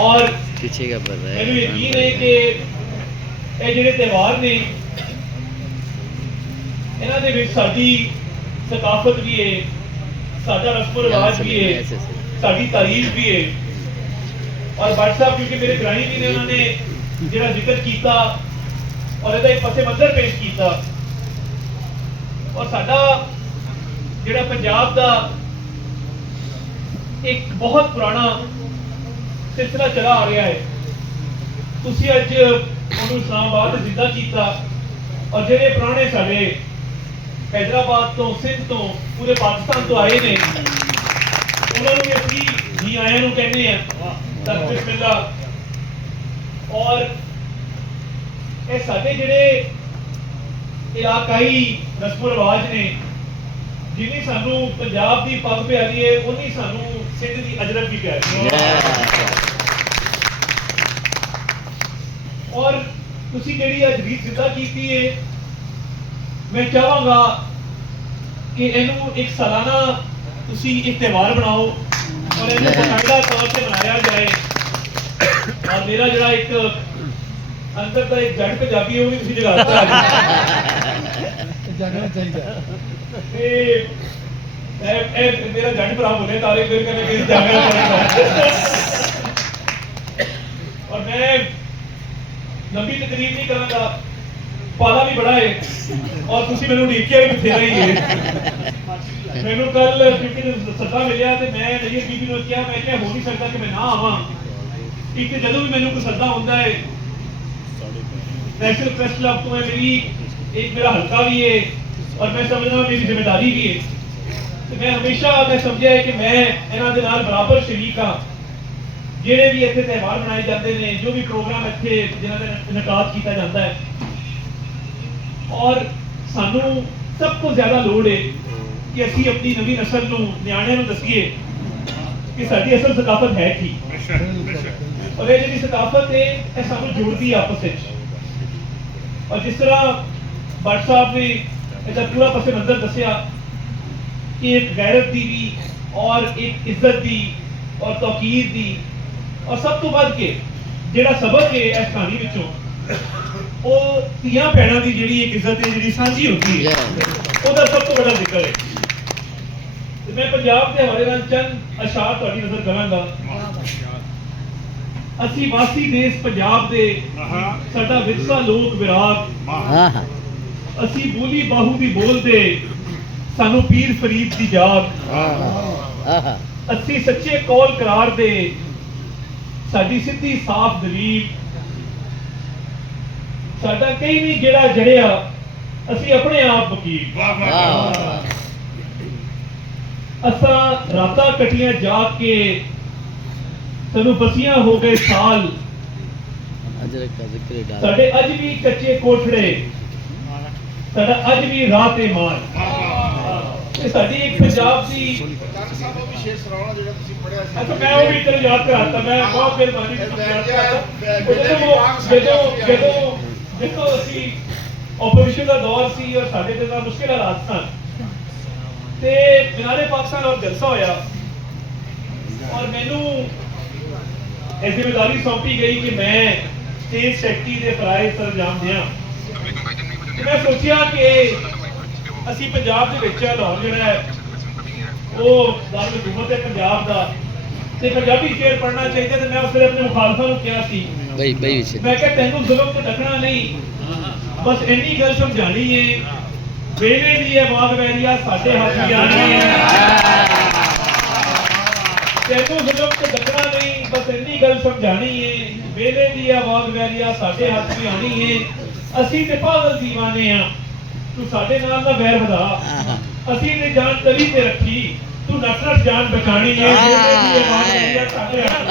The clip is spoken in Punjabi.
और पीछे का बन रहा है। मैंने यकीन है कि ये ਜਿਹੜੇ ਤਿਉਹਾਰ ਨੇ ਇਹਨਾਂ ਦੇ ਵਿੱਚ ਸਾਡੀ ਸਕਾਫਤ ਵੀ ਹੈ, ਸਾਡਾ ਰਸਮ ਰਿਵਾਜ ਵੀ ਹੈ, ਸਾਡੀ ਤਾਰੀਖ ਵੀ ਹੈ। और भट्ट साहब क्योंकि मेरे ग्राही जी ने उन्होंने ਜਿਹੜਾ ਜ਼ਿਕਰ ਕੀਤਾ और ਇਹਦਾ ਇੱਕ ਪਸੇ ਮੰਜ਼ਰ ਪੇਸ਼ ਕੀਤਾ और ਸਾਡਾ ਜਿਹੜਾ ਪੰਜਾਬ ਦਾ ਇੱਕ ਬਹੁਤ ਪੁਰਾਣਾ ਸਿਲਸਿਲਾ ਚਲਾ ਆ ਰਿਹਾ ਹੈ। ਤੁਸੀਂ ਅੱਜ ਉਹਨੂੰ ਇਸਲਾਮਾਬਾਦ ਜ਼ਿੰਦਾ ਕੀਤਾ और ਜਿਹੜੇ ਪੁਰਾਣੇ ਸਾਡੇ हैदराबाद तो सिंध तो पूरे पाकिस्तान तो आए ने उन्होंने भी असली जी आया नु कहने हैं बिस्मिल्लाह। और ये साडे ਜਿਹੜੇ ਇਲਾਕਾਈ ਰਸਮ ਰਿਵਾਜ ਨੇ ਜਿੰਨੀ ਸਾਨੂੰ ਪੰਜਾਬ ਦੀ ਪੱਗ ਪਿਆਰੀ ਹੈ ਉਨੀ ਸਾਨੂੰ ਸਿੰਧ ਦੀ ਅਜਰਕ ਵੀ ਪਿਆਰੀ ਹੈ। और ਤੁਸੀਂ ਜਿਹੜੀ ਅੱਜ ਰੀਤ ਜ਼ਿੰਦਾ ਕੀਤੀ ਹੈ मैं चाहांगा कि इनू एक सालाना तुसी एक त्यौहार बनाओ और इनू बाकायदा तौर से मनाया जाए। और मेरा जरा एक अंदर का एक जट पंजाबी है वो भी तुसी जगाता है जगना चाहिए मेरा जट भरा बोले तारे फिर करने के जागना पड़ेगा। और मैं लंबी तकरीर नहीं करूंगा, पाला भी बड़ा है और तुसी मैनू उड़ीकिया भी बथेरा ही है। मैनू कल क्योंकि सदा मिलिया तो मैं नज़ीर बीबी नूं कहा मैं क्या हो नहीं सकता कि मैं ना आवां। एक तो जदों भी मैनू कोई सदा हुंदा है नेशनल प्रेस क्लब तो मेरी एक मेरा हल्का भी है और मैं समझदा मेरी जिम्मेदारी भी है। तो मैं हमेशा मैं समझिया है कि मैं इन्हां दे नाल बराबर शरीक हाँ। ਜਿਹੜੇ भी इत्थे त्यौहार मनाए जाते हैं, जो भी प्रोग्राम इत्थे जिन्हां दा इनकाद किया जाता है और सानू सब को ज्यादा लोड़ है कि असी अपनी नवी नस्ल नूं नियाणिਆਂ ਨੂੰ दसीए कि साडी असल सकाफत है की और ये जी सकाफत है ये सानू जोड़ती है आपस में। और जिस तरह भट्ट साहब ने इसका पूरा पसे मंजर दसिया कि एक गैरत दी भी और एक इज्जत दी और तौकीर दी और सब तो बढ़ के जेड़ा सबक है इस कहानी विचों ਉਹ ਧੀਆਂ ਭੈਣਾਂ ਦੀ ਜਿਹੜੀ ਇੱਕ ਇੱਜ਼ਤ ਹੈ ਜਿਹੜੀ ਸਾਂਝੀ ਹੁੰਦੀ ਹੈ ਉਹਦਾ ਸਭ ਤੋਂ ਵੱਡਾ ਜ਼ਿਕਰ ਹੈ। ਤੇ ਮੈਂ ਪੰਜਾਬ ਦੇ ਹਵਾਲੇ ਨਾਲ ਚੰਦ ਅਸ਼ਾਰ ਤੁਹਾਡੀ ਨਜ਼ਰ ਕਰਾਂਗਾ। ਅਸੀਂ ਵਾਸੀ ਦੇਸ਼ ਪੰਜਾਬ ਦੇ ਸਾਡਾ ਵਿਰਸਾ ਲੋਕ ਵਿਰਾਗ ਅਸੀਂ ਬੋਲੀ ਬਾਹੂ ਦੀ ਬੋਲਦੇ ਸਾਨੂੰ ਪੀਰ ਫਰੀਦ ਦੀ ਜਾਗ ਅਸੀਂ ਸੱਚੇ ਕੌਲ ਕਰਾਰ ਦੇ ਸਾਡੀ ਸਿੱਧੀ ਸਾਫ਼ ਦਲੀਲ ਸਾਡਾ ਕਈ ਨਹੀਂ ਜਿਹੜਾ ਜੜਿਆ ਅਸੀਂ ਆਪਣੇ ਆਪ ਵਕੀਲ ਅਸਾਂ ਰਾਤਾਂ ਕਟੀਆਂ ਜਾਗ ਕੇ ਸਾਨੂੰ ਬਸੀਆਂ ਹੋ ਗਏ ਸਾਲ ਸਾਡੇ ਅੱਜ ਵੀ ਕੱਚੇ ਕੋਠੜੇ ਸਾਡਾ ਅੱਜ ਵੀ ਰਾਹ ਤੇ ਮਾਲ ਇਹ ਸਾਡੀ ਇੱਕ ਪੰਜਾਬ ਦੀ अच्छा मैं वो भी तेरे याद कराता मैं बहुत मेहरबानी ਜਦੋਂ ਅਸੀਂ ਆਪੋਜੀਸ਼ਨ ਦਾ ਦੌਰ ਸੀ और ਸਾਡੇ ਤੇ ਤਾਂ ਮੁਸ਼ਕਿਲ ਹਾਲਾਤ ਸਨ ਤੇ ਮਿਨਾਰੇ ਪਾਕਿਸਤਾਨ ਔਰ ਜਲਸਾ ਹੋਇਆ और ਮੈਨੂੰ ਇਹ ਜ਼ਿੰਮੇਵਾਰੀ ਸੌਂਪੀ ਗਈ ਕਿ ਮੈਂ ਸਟੇਟ ਸੈਕਟਰੀ ਦੇ ਫਰਾਇਜ਼ ਸਰੰਜਾਮ ਦਿਆਂ। ਮੈਂ ਸੋਚਿਆ ਕਿ ਅਸੀਂ ਪੰਜਾਬ ਦੇ ਵਿੱਚ ਲਾਹੌਰ ਜਿਹੜਾ ਹੈ ਉਹ ਦਾਰੁਲ ਹਕੂਮਤ ਹੈ ਪੰਜਾਬ ਦਾ ਤੇ ਪੰਜਾਬੀ ਸ਼ੇਰ ਪੜ੍ਹਨਾ ਚਾਹੀਦਾ ਤੇ ਮੈਂ ਉਸ ਵੇਲੇ ਆਪਣੇ ਮੁਖਾਲਫਾਂ ਨੂੰ ਕਿਹਾ ਸੀ ਮੈਂ ਕਿਹਾ ਤੈਨੂੰ ਜ਼ੁਲਮ ਤੋਂ ਡਕਣਾ ਨਹੀਂ ਬਸ ਇੰਨੀ ਗੱਲ ਸਮਝਾਣੀ ਹੈ ਵੇਲੇ ਦੀ ਇਹ ਬਾਗ ਵੈਰੀਆ ਸਾਡੇ ਹੱਥ ਵੀ ਆਣੀ ਹੈ। ਤੈਨੂੰ ਜ਼ੁਲਮ ਤੋਂ ਡਕਣਾ ਨਹੀਂ ਬਸ ਇੰਨੀ ਗੱਲ ਸਮਝਾਣੀ ਹੈ ਵੇਲੇ ਦੀ ਇਹ ਬਾਗ ਵੈਰੀਆ ਸਾਡੇ ਹੱਥ ਵੀ ਆਣੀ ਹੈ। ਅਸੀਂ ਤੇ ਪਾਗਲ دیਵਾਨੇ ਆ ਤੂੰ ਸਾਡੇ ਨਾਲ ਨਾ ਵੈਰ ਵਧਾ ਅਸੀਂ ਨੇ ਜਾਨ ਤਲੀ ਤੇ ਰੱਖੀ ਤੂੰ ਨਫ਼ਰਤ ਜਾਨ ਬਚਾਣੀ ਹੈ ਵੇਲੇ ਦੀ ਇਹ ਬਾਗ ਵੈਰੀਆ ਸਾਡੇ ਹੱਥ।